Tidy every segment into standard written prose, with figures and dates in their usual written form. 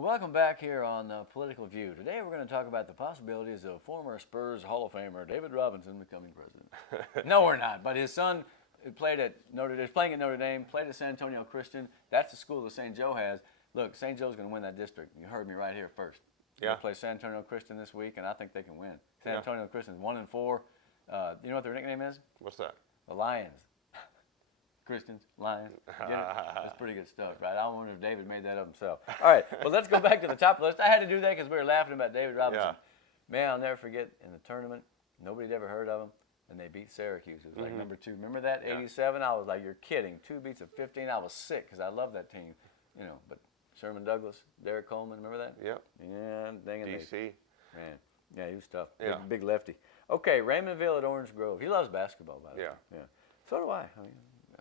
Welcome back here on Political View. Today we're going to talk about the possibilities of former Spurs Hall of Famer David Robinson becoming president. No, we're not. But his son played at is playing at Notre Dame, played at San Antonio Christian. That's the school that St. Joe has. Look, St. Joe's going to win that district. You heard me right here first. Yeah. They play San Antonio Christian this week, and I think they can win. San Yeah. Antonio Christian's 1-4. You know what their nickname is? What's that? The Lions. Christians, Lions. Get it? That's pretty good stuff, right? I wonder if David made that up himself. All right, well, let's go back to the top of the list. I had to do that because we were laughing about David Robinson. Yeah. Man, I'll never forget in the tournament, nobody'd ever heard of him, and they beat Syracuse. It was like number 2. Remember that? Yeah. 87? I was like, you're kidding. 2 beats of 15. I was sick because I love that team. You know, but Sherman Douglas, Derek Coleman, remember that? Yep. Yeah, dang it. DC. Man, yeah, he was tough. Yeah. Big lefty. Okay, Raymondville at Orange Grove. He loves basketball, by the way. Yeah. Yeah. So do I.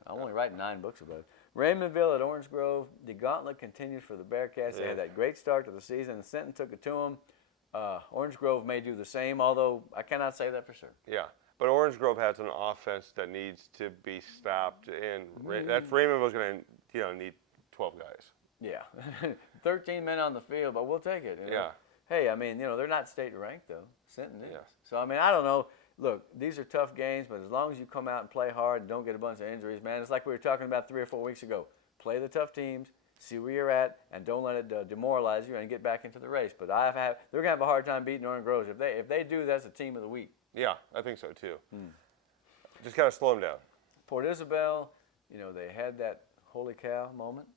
I'm only writing 9 books about it. Raymondville at Orange Grove. The gauntlet continues for the Bearcats. They had that great start to the season, and Sinton took it to them. Orange Grove may do the same, although I cannot say that for sure. Yeah. But Orange Grove has an offense that needs to be stopped, and that's Raymondville's going to need 12 guys. Yeah. 13 men on the field, but we'll take it. You know? Yeah. Hey, I mean, they're not state ranked, though. Sinton is. Yeah. So, I mean, I don't know. Look, these are tough games, but as long as you come out and play hard and don't get a bunch of injuries, man, it's like we were talking about 3 or 4 weeks ago. Play the tough teams, see where you're at, and don't let it demoralize you and get back into the race. But they're going to have a hard time beating Orange Grove. If they do, that's the team of the week. Yeah, I think so too. Just got to slow them down. Port Isabel, they had that holy cow moment.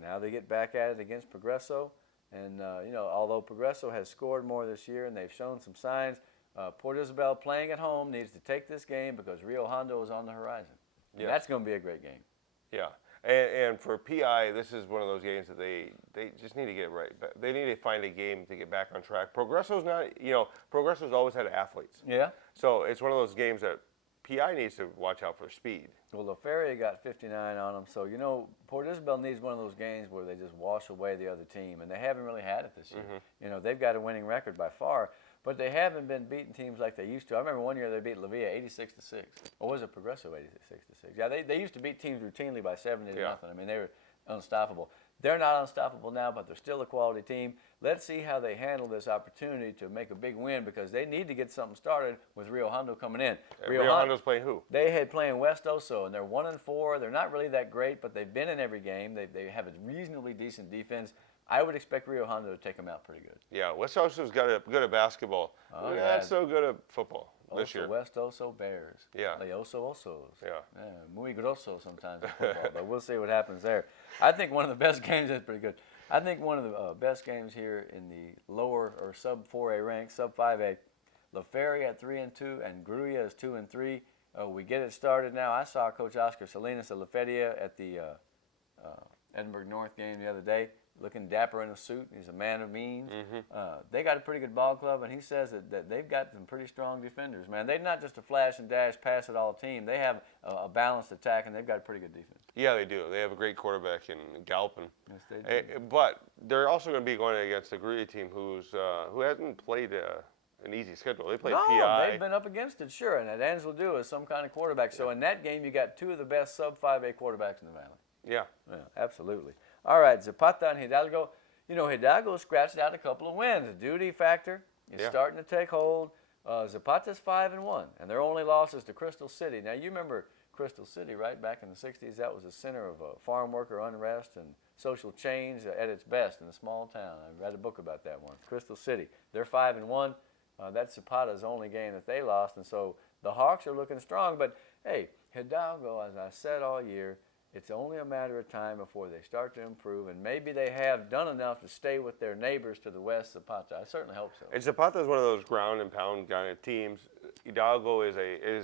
Now they get back at it against Progresso. And, although Progresso has scored more this year and they've shown some signs, Port Isabel playing at home needs to take this game because Rio Hondo is on the horizon. And that's going to be a great game. Yeah. And for PI, this is one of those games that they just need to get right. They need to find a game to get back on track. Progresso's Progresso's always had athletes. Yeah. So it's one of those games that PI needs to watch out for speed. Well, LaFeria got 59 on them. So, Port Isabel needs one of those games where they just wash away the other team. And they haven't really had it this year. They've got a winning record by far. But they haven't been beating teams like they used to. I remember one year they beat La Villa 86-6. Or was it Progresso 86-6? Yeah, they used to beat teams routinely by 70 to nothing. I mean, they were unstoppable. They're not unstoppable now, but they're still a quality team. Let's see how they handle this opportunity to make a big win because they need to get something started with Rio Hondo coming in. Rio Hondo's playing who? They had playing West Oso, and they're 1-4. They're not really that great, but they've been in every game. They have a reasonably decent defense. I would expect Rio Hondo to take them out pretty good. Yeah, West Oso's good at basketball. Not so good at football this year. West Oso Bears. Yeah. The Osos. Yeah. Muy grosso sometimes in football, but we'll see what happens there. I think one of the best games, that's pretty good. I think one of the best games here in the lower or sub-4A rank, sub-5A, LaFeria at 3-2 and Gruya is 2-3. We get it started now. I saw Coach Oscar Salinas of LaFeria at the Edinburgh North game the other day, looking dapper in a suit. He's a man of means. They got a pretty good ball club, and he says that they've got some pretty strong defenders, man. They're not just a flash and dash, pass-it-all team. They have a balanced attack, and they've got a pretty good defense. Yeah, they do. They have a great quarterback in Galpin. Yes, they do. But they're also going to be going against the Gruya team who hasn't played an easy schedule. They played PI. They've been up against it, sure, and that Angelo Du is some kind of quarterback. So in that game, you got 2 of the best sub-5A quarterbacks in the Valley. Yeah. Yeah, absolutely. All right, Zapata and Hidalgo. Hidalgo scratched out a couple of wins. The duty factor is starting to take hold. Zapata's 5-1, and their only loss is to Crystal City. Now, you remember Crystal City, right? Back in the 60s, that was the center of farm worker unrest and social change at its best in a small town. I read a book about that one. Crystal City. They're 5-1. That's Zapata's only game that they lost, and so the Hawks are looking strong. But, hey, Hidalgo, as I said all year, it's only a matter of time before they start to improve, and maybe they have done enough to stay with their neighbors to the west, Zapata. I certainly hope so. And Zapata is one of those ground and pound kind of teams. Hidalgo is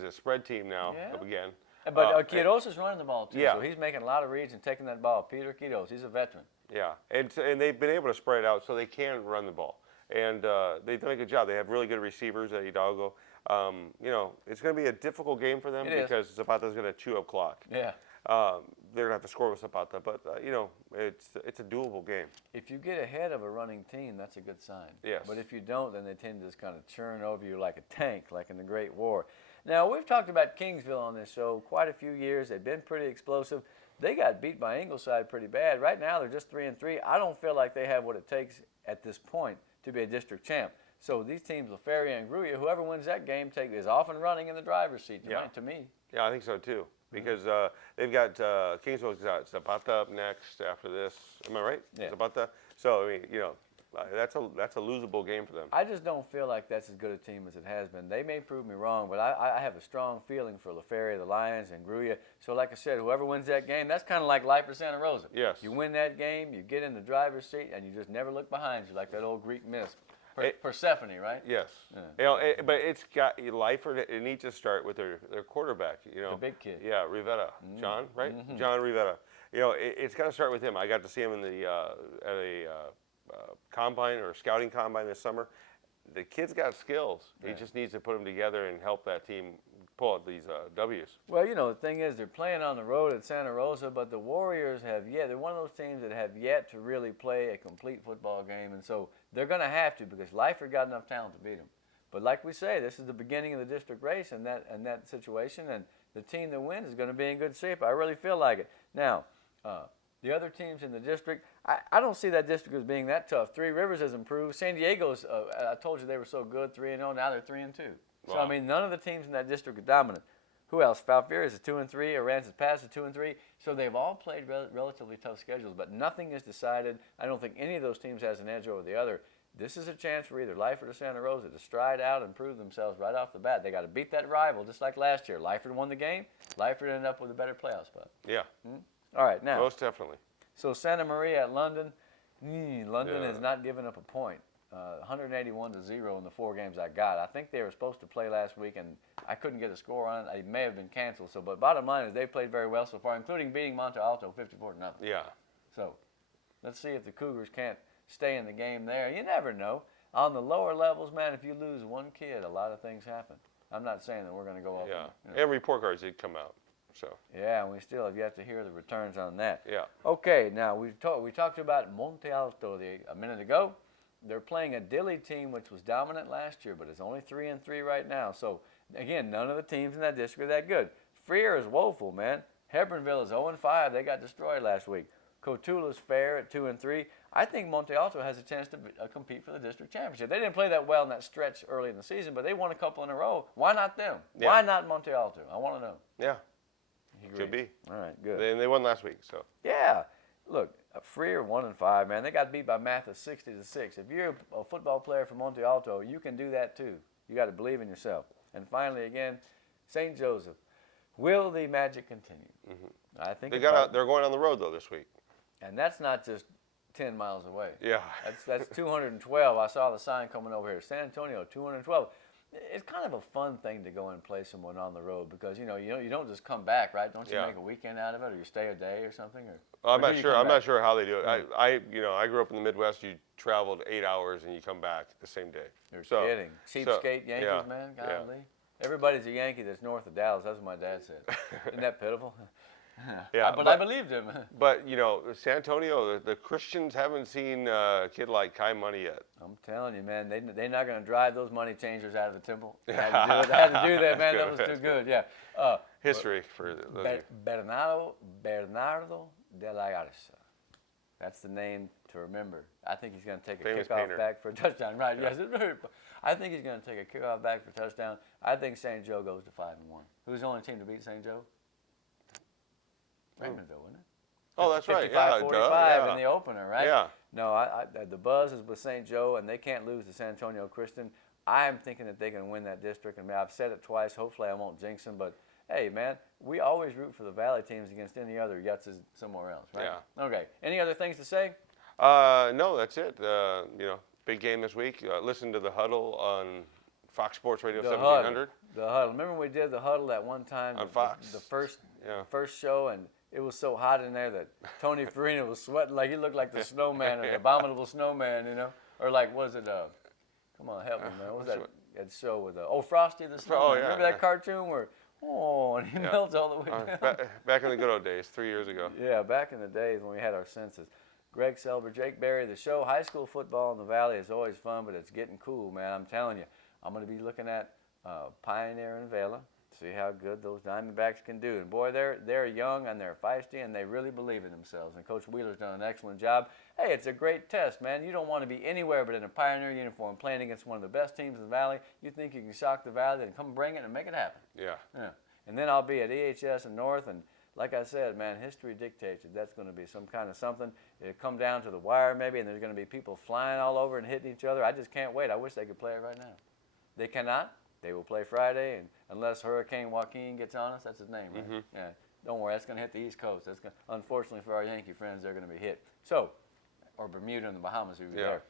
a spread team now again. But Quiros is running the ball too, so he's making a lot of reads and taking that ball. Peter Quiros, he's a veteran. Yeah, and they've been able to spread it out so they can run the ball, and they've done a good job. They have really good receivers at Hidalgo. It's going to be a difficult game for them because Zapata's going to chew up clock. Yeah. They're going to have to score with Zapata, but, it's a doable game. If you get ahead of a running team, that's a good sign. Yes. But if you don't, then they tend to just kind of churn over you like a tank, like in the Great War. Now, we've talked about Kingsville on this show quite a few years. They've been pretty explosive. They got beat by Ingleside pretty bad. Right now they're just 3-3. I don't feel like they have what it takes at this point to be a district champ. So these teams, LaFerrier and Gruya, whoever wins that game is off and running in the driver's seat tonight, to me. Yeah, I think so too. Because they've got Kingsville's got Zapata up next after this. Am I right? Yeah. Zapata. So I mean, you know, that's a losable game for them. I just don't feel like that's as good a team as it has been. They may prove me wrong, but I have a strong feeling for LaFerrier, the Lions, and Gruya. So like I said, whoever wins that game, that's kind of like life for Santa Rosa. Yes. You win that game, you get in the driver's seat, and you just never look behind you like that old Greek myth. Persephone, right? Yes. Yeah. You know, but it's got Lifer. It needs to start with their quarterback. You know, the big kid. Yeah, Rivera, John, right? Mm-hmm. John Rivera. You know, it's got to start with him. I got to see him in the at a combine or scouting combine this summer. The kid's got skills. Yeah. He just needs to put them together and help that team pull out these W's. Well, you know, the thing is, they're playing on the road at Santa Rosa, but the Warriors they're one of those teams that have yet to really play a complete football game, and so they're going to have to because Lifer got enough talent to beat them. But like we say, this is the beginning of the district race in that situation, and the team that wins is going to be in good shape. I really feel like it. Now, the other teams in the district, I don't see that district as being that tough. Three Rivers has improved. San Diego's, I told you they were so good, 3-0. Now they're 3-2. Wow. So, I mean, none of the teams in that district are dominant. Who else? Falfurrias is 2-3. Aransas Pass is 2-3. So they've all played relatively tough schedules, but nothing is decided. I don't think any of those teams has an edge over the other. This is a chance for either Lyford or Santa Rosa to stride out and prove themselves right off the bat. They got to beat that rival, just like last year. Lyford won the game. Lyford ended up with a better playoff spot. Yeah. All right, now. Most definitely. So Santa Maria at London. London has not given up a point. 181-0 in the 4 games I got. I think they were supposed to play last week, and I couldn't get a score on it. It may have been canceled. So, but bottom line is they played very well so far, including beating Monte Alto 54-0. Yeah. So, let's see if the Cougars can't stay in the game there. You never know. On the lower levels, man, if you lose one kid, a lot of things happen. I'm not saying that we're going to go up. Yeah. And report cards did come out. So. Yeah, and we still have yet to hear the returns on that. Yeah. Okay, now we talked about Monte Alto a minute ago. They're playing a Dilley team which was dominant last year, but it's only 3-3 right now. So again, none of the teams in that district are that good. Freer is woeful, man. Hebronville is 0-5. They got destroyed last week. Cotula's fair at 2-3. I think Monte Alto has a chance to compete for the district championship. They didn't play that well in that stretch early in the season, but they won a couple in a row. Why not them? Yeah. Why not Monte Alto? I want to know. Yeah. Could be. All right, good. And they won last week, so. Yeah. Look, Freer 1-5, man. They got beat by Mathis 60-6. If you're a football player from Monte Alto, you can do that too. You got to believe in yourself. And finally, again, St. Joseph. Will the magic continue? Mm-hmm. I think they're going on the road though this week. And that's not just 10 miles away. Yeah. That's 212. I saw the sign coming over here. San Antonio 212. It's kind of a fun thing to go and play someone on the road because you don't just come back, right? Don't you make a weekend out of it, or you stay a day or something? I'm not sure. I'm not sure how they do it. I grew up in the Midwest. You traveled 8 hours and you come back the same day. You're kidding. Cheapskate Yankees, man. Golly. Everybody's a Yankee that's north of Dallas. That's what my dad said. Isn't that pitiful? Yeah, but I believed him. But San Antonio, the Christians haven't seen a kid like Kai Money yet. I'm telling you, man, they're not going to drive those money changers out of the temple. They had to do that, man. That was too good. Yeah. History for Bernardo de la Garza. That's the name to remember. I think he's going to take a kickoff back for a touchdown. Right? Yeah. Yes. It's very. I think he's going to take a kickoff back for a touchdown. I think St. Joe goes to 5-1. Who's the only team to beat St. Joe? Raymondville, wasn't it? Oh, that's right. 55-45 in the opener, right? Yeah. No, the buzz is with St. Joe, and they can't lose to San Antonio Christian. I'm thinking that they can win that district, and I've said it twice. Hopefully, I won't jinx them. But hey, man, we always root for the Valley teams against any other yutzes somewhere else, right? Yeah. Okay. Any other things to say? No, that's it. Big game this week. Listen to the Huddle on Fox Sports Radio 1700. The Huddle. Remember we did the Huddle at one time on Fox. The first show, and it was so hot in there that Tony Farina was sweating like he looked like the snowman, or the abominable snowman, or like was it? Come on, help me, man. What was that show with Frosty the Snowman? Oh yeah. Remember that cartoon where and he melts all the way down? Back in the good old days, 3 years ago. Yeah, back in the days when we had our senses. Greg Selber, Jake Berry, the show. High school football in the Valley is always fun, but it's getting cool, man. I'm telling you. I'm going to be looking at Pioneer and Vela See how good those Diamondbacks can do. And boy, they're young and they're feisty and they really believe in themselves. And Coach Wheeler's done an excellent job. Hey, it's a great test, man. You don't want to be anywhere but in a Pioneer uniform playing against one of the best teams in the Valley. You think you can shock the Valley, then come bring it and make it happen. Yeah. And then I'll be at EHS and North, and like I said, man, history dictates that that's going to be some kind of something. It'll come down to the wire maybe, and there's going to be people flying all over and hitting each other. I just can't wait. I wish they could play it right now. They cannot. They will play Friday, and unless Hurricane Joaquin gets on us, that's his name, right? Yeah. Don't worry, that's going to hit the East Coast. That's going unfortunately for our Yankee friends, they're going to be hit. So, or Bermuda and the Bahamas, who be there.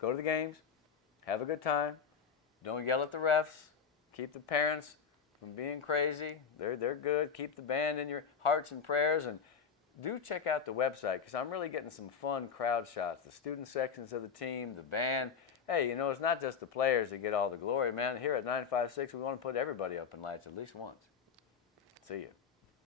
Go to the games, have a good time. Don't yell at the refs. Keep the parents from being crazy. They're good. Keep the band in your hearts and prayers, and do check out the website because I'm really getting some fun crowd shots. The student sections of the team, the band. Hey, you know, it's not just the players that get all the glory, man. Here at 956, we want to put everybody up in lights at least once. See you.